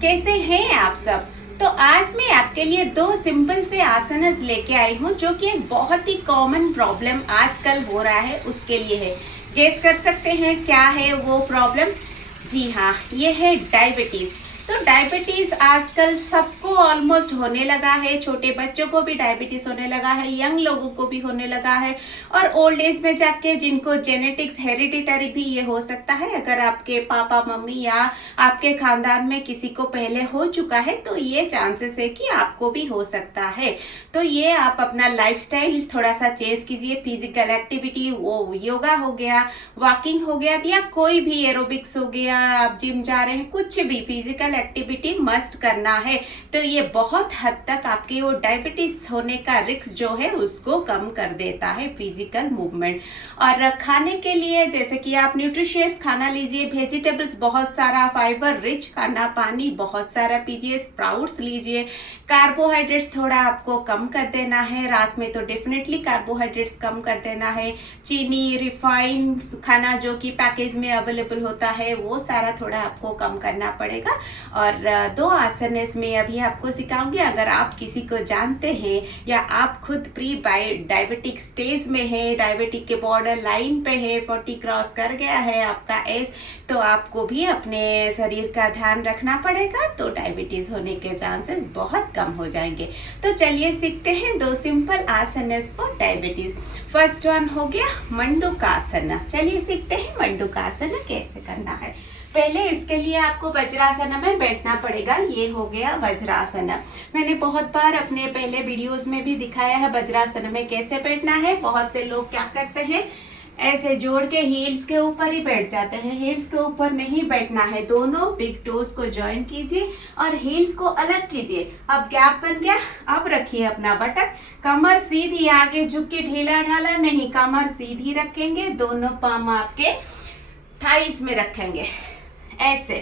कैसे हैं आप सब। तो आज मैं आपके लिए दो सिंपल से आसनस लेके आई हूँ जो कि एक बहुत ही कॉमन प्रॉब्लम आजकल हो रहा है उसके लिए है। गेस कर सकते हैं क्या है वो प्रॉब्लम? जी हाँ, ये है डायबिटीज। तो डायबिटीज आजकल सबको ऑलमोस्ट होने लगा है, छोटे बच्चों को भी डायबिटीज होने लगा है, यंग लोगों को भी होने लगा है और ओल्ड एज में जाके जिनको जेनेटिक्स हेरिडिटरी भी ये हो सकता है। अगर आपके पापा मम्मी या आपके खानदान में किसी को पहले हो चुका है तो ये चांसेस है कि आपको भी हो सकता है। तो ये आप अपना लाइफस्टाइल थोड़ा सा चेंज कीजिए। फिजिकल एक्टिविटी, वो योगा हो गया, वॉकिंग हो गया या कोई भी एरोबिक्स हो गया, आप जिम जा रहे हैं, कुछ भी फिजिकल एक्टिविटी मस्ट करना है। तो ये बहुत हद तक आपकी वो डायबिटीज होने का रिस्क जो है उसको कम कर देता है फिजिकल मूवमेंट। और खाने के लिए जैसे कि आप न्यूट्रिशियस खाना लीजिए, वेजिटेबल्स बहुत सारा, फाइबर रिच खाना, पानी बहुत सारा पीजिए, स्प्राउट्स लीजिए। कार्बोहाइड्रेट्स थोड़ा आपको कम कर देना है, रात में तो डेफिनेटली कार्बोहाइड्रेट्स कम कर देना है। चीनी, रिफाइंड खाना जो कि पैकेज में अवेलेबल होता है वो सारा थोड़ा आपको कम करना पड़ेगा। और दो आसनस में अभी आपको सिखाऊंगी। अगर आप किसी को जानते हैं या आप खुद प्री डायबिटिक स्टेज में है, डायबिटिक के बॉर्डर लाइन पे है, 40 क्रॉस कर गया है आपका एज, तो आपको भी अपने शरीर का ध्यान रखना पड़ेगा। तो डायबिटीज होने के चांसेस बहुत कम हो जाएंगे। तो चलिए सीखते हैं दो simple asanas for diabetes. First one हो गया मंडूकासन। चलिए सीखते हैं मंडूकासन कैसे करना है। पहले इसके लिए आपको वज्रासन में बैठना पड़ेगा। ये हो गया वज्रासन। मैंने बहुत बार अपने पहले वीडियोस में भी दिखाया है वज्रासन में कैसे बैठना है। बहुत से लोग क्या करते हैं, ऐसे जोड़ के हील्स के ऊपर ही बैठ जाते हैं। हील्स के ऊपर नहीं बैठना है, दोनों बिग टोज को ज्वाइन कीजिए और हील्स को अलग कीजिए। अब गैप बन गया। अब रखिए अपना बटक, कमर सीधी, आगे झुक के ढीला ढाला नहीं, कमर सीधी रखेंगे। दोनों पाम आपके थाइस में रखेंगे ऐसे,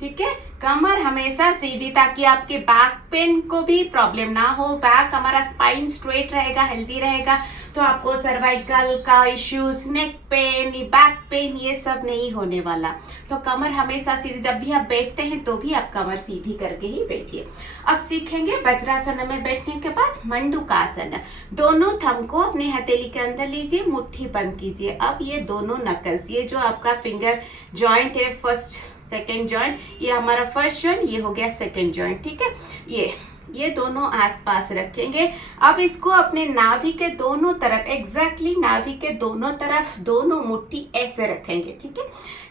ठीक है। कमर हमेशा सीधी ताकि आपके बैक पेन को भी प्रॉब्लम ना हो। बैक हमारा स्पाइन स्ट्रेट रहेगा, हेल्दी रहेगा, तो आपको सर्वाइकल का issues, neck pain, back pain ये सब नहीं होने वाला। तो कमर हमेशा सीधी, जब भी आप बैठते हैं तो भी आप कमर सीधी करके ही बैठिए। अब सीखेंगे वज्रासन में बैठने के बाद मंडूकासन। दोनों थंब को अपने हथेली के अंदर लीजिए, मुट्ठी बंद कीजिए। अब ये दोनों नकल्स, ये जो आपका फिंगर जॉइंट है, फर्स्ट सेकेंड जॉइंट, ये हमारा फर्स्ट जॉइंट, ये हो गया सेकेंड जॉइंट, ठीक है। ये दोनों आसपास रखेंगे। अब इसको अपने नाभि के दोनों तरफ, एग्जैक्टली नाभि के दोनों तरफ दोनों मुट्ठी ऐसे रखेंगे, ठीक है।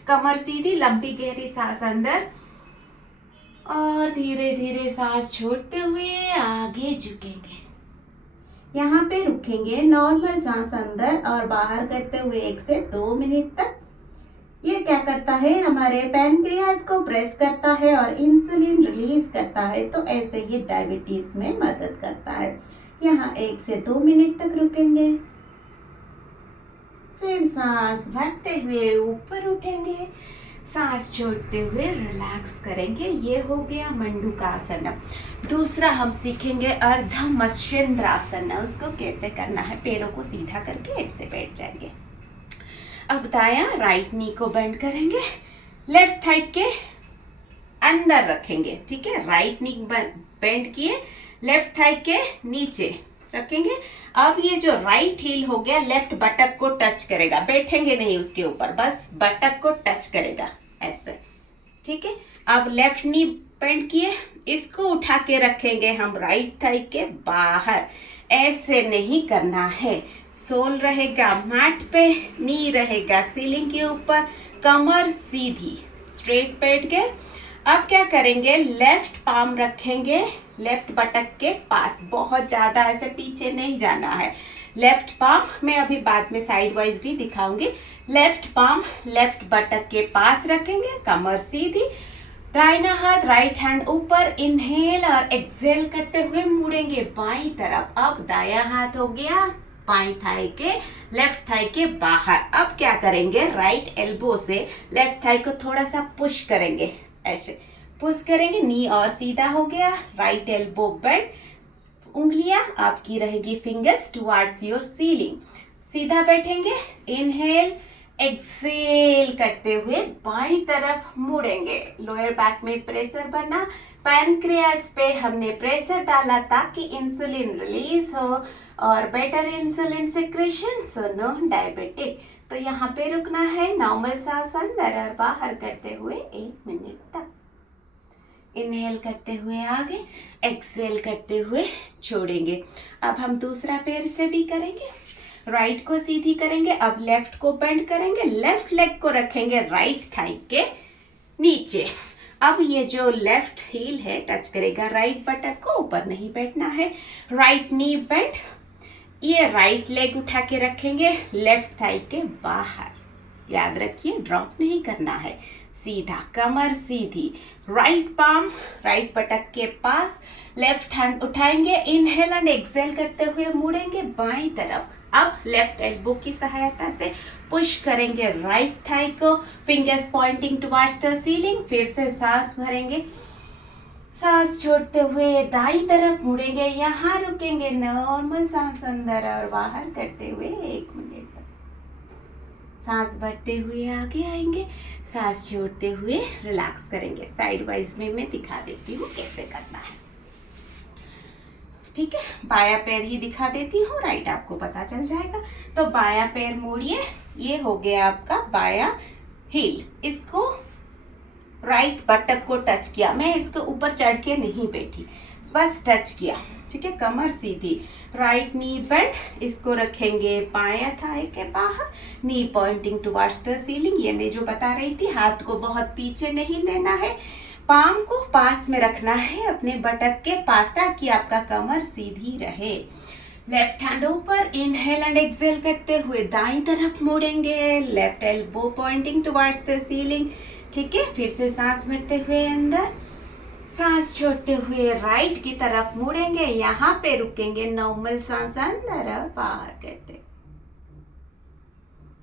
कमर सीधी, लंबी गहरी सांस अंदर और धीरे धीरे सांस छोड़ते हुए आगे झुकेंगे। यहाँ पे रुकेंगे, नॉर्मल सांस अंदर और बाहर करते हुए 1 से 2 मिनट तक। ये क्या करता है, हमारे पैनक्रियाज को प्रेस करता है और इंसुलिन रिलीज करता है। तो ऐसे ये डायबिटीज में मदद करता है। यहाँ 1 से 2 मिनट तक रुकेंगे, फिर सांस भरते हुए ऊपर उठेंगे, सांस छोड़ते हुए रिलैक्स करेंगे। ये हो गया मंडूकासन। दूसरा हम सीखेंगे अर्ध मत्स्येंद्रासन। उसको कैसे करना है, पैरों को सीधा करके ऐसे बैठ जाएंगे। अब दायां राइट नी को बेंड करेंगे, लेफ्ट थाई के अंदर रखेंगे, ठीक है। राइट नी बेंड किए, लेफ्ट थाई के नीचे रखेंगे। अब ये जो राइट हील हो गया, लेफ्ट बटक को टच करेगा, बैठेंगे नहीं उसके ऊपर, बस बटक को टच करेगा ऐसे, ठीक है। अब लेफ्ट नी बेंड किए, इसको उठा के रखेंगे हम राइट थाई के बाहर। ऐसे नहीं करना है। सोल रहेगा मैट पे, नी रहेगा सीलिंग के ऊपर, कमर सीधी, स्ट्रेट बैठ गए। अब क्या करेंगे, लेफ्ट पाम रखेंगे लेफ्ट बटक के पास, बहुत ज्यादा ऐसे पीछे नहीं जाना है। लेफ्ट पाम मैं अभी बाद में साइड वाइज भी दिखाऊंगी। लेफ्ट पाम लेफ्ट बटक के पास रखेंगे, कमर सीधी। दाहिना हाथ राइट हैंड ऊपर, इनहेल और एक्सेल करते हुए मुड़ेंगे बाईं तरफ। अब दाया हाथ हो गया बाईं थाई के, लेफ्ट थाई के बाहर। अब क्या करेंगे, राइट एल्बो से लेफ्ट थाई को थोड़ा सा पुश करेंगे, ऐसे पुश करेंगे, नी और सीधा हो गया, राइट एल्बो बेंड, उंगलियां आपकी रहेगी फिंगर्स टुवर्ड्स योर सीलिंग, सीधा बैठेंगे। इनहेल, एक्सेल करते हुए बाईं तरफ मुड़ेंगे। लोअर बैक में प्रेशर बना, पैनक्रियास पे हमने प्रेशर डाला ताकि इंसुलिन रिलीज हो और better insulin secretion, so no diabetic. तो यहाँ पे रुकना है। नॉर्मल सांस अंदर और बाहर करते हुए 1 मिनट तक। इनहेल करते हुए आगे, एक्सेल करते हुए छोड़ेंगे। अब हम दूसरा पैर से भी करेंगे। राइट को सीधी करेंगे, अब लेफ्ट को बेंड करेंगे, लेफ्ट लेग को रखेंगे राइट थाई के नीचे। अब ये जो लेफ्ट हील है टच करेगा राइट बटक को, ऊपर नहीं बैठना है। राइट नी बेंड, ये राइट लेग उठा के रखेंगे लेफ्ट थाई के बाहर। याद रखिए ड्रॉप नहीं करना है, सीधा कमर सीधी। राइट पाम राइट बटक के पास, लेफ्ट हैंड उठाएंगे, इनहेल एंड एक्सेल करते हुए मुड़ेंगे बाईं तरफ। अब लेफ्ट एल्बो की सहायता से पुश करेंगे राइट थाई को, fingers Poynting towards the ceiling. फिर से सांस भरेंगे, सांस छोड़ते हुए दाईं तरफ मुड़ेंगे, यहाँ रुकेंगे, नॉर्मल सांस अंदर और बाहर करते हुए 1 मिनट तक। सांस भरते हुए आगे आएंगे, सांस छोड़ते हुए रिलैक्स करेंगे। साइड वाइज में मैं दिखा देती हूँ कैसे करना है, ठीक है। बायां पैर ही दिखा देती हूँ, राइट आपको पता चल जाएगा। तो बायां पैर मोड़िए, ये हो गया आपका बायां हील। इसको राइट बटक को टच किया, मैं इसके ऊपर चढ़ के नहीं बैठी, बस टच किया, ठीक है। कमर सीधी, राइट नी बेंड, इसको रखेंगे बायां थाई के बाहर, नी पॉइंटिंग टुवर्ड्स द सीलिंग। ये मैं जो बता रही थी, हाथ को बहुत पीछे नहीं लेना है, पाम को पास में रखना है अपने बटक के पास ताकि आपका कमर सीधी रहे। लेफ्ट हैंड ऊपर, इनहेल एंड एक्सेल करते हुए दाईं तरफ मुड़ेंगे, left elbow pointing towards the ceiling, ठीक है। फिर से सांस भरते हुए अंदर, सांस छोड़ते हुए राइट की तरफ मुड़ेंगे, यहाँ पे रुकेंगे, नॉर्मल सांस अंदर और बाहर करते,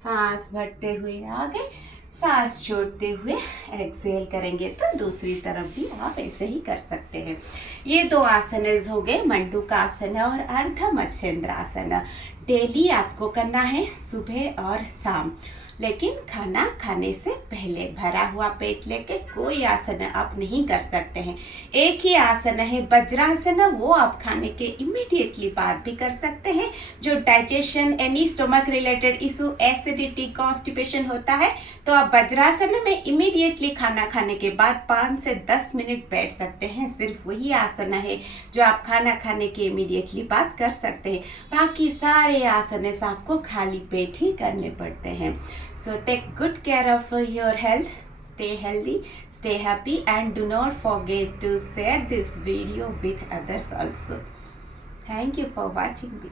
सांस भरते हुए आगे, सांस छोड़ते हुए एक्सेल करेंगे। तो दूसरी तरफ भी आप ऐसे ही कर सकते हैं। ये 2 आसनस हो गए, मंडूकासन और अर्ध मत्स्येंद्रासन। डेली आपको करना है सुबह और शाम, लेकिन खाना खाने से पहले भरा हुआ पेट लेके कोई आसन आप नहीं कर सकते हैं। एक ही आसन है वज्रासन, वो आप खाने के इमीडिएटली बाद भी कर सकते हैं। जो digestion, any stomach related issue, acidity, constipation होता है, तो आप वज्रासन में इमीडिएटली खाना खाने के बाद 5 से 10 मिनट बैठ सकते हैं। सिर्फ वही आसन है जो आप खाना खाने के इमीडिएटली बाद कर सकते हैं। बाकी सारे आसन आपको खाली पेट ही करने पड़ते हैं। So take good care of your health, stay healthy, stay happy, and do not forget to share this video with others also. Thank you for watching me.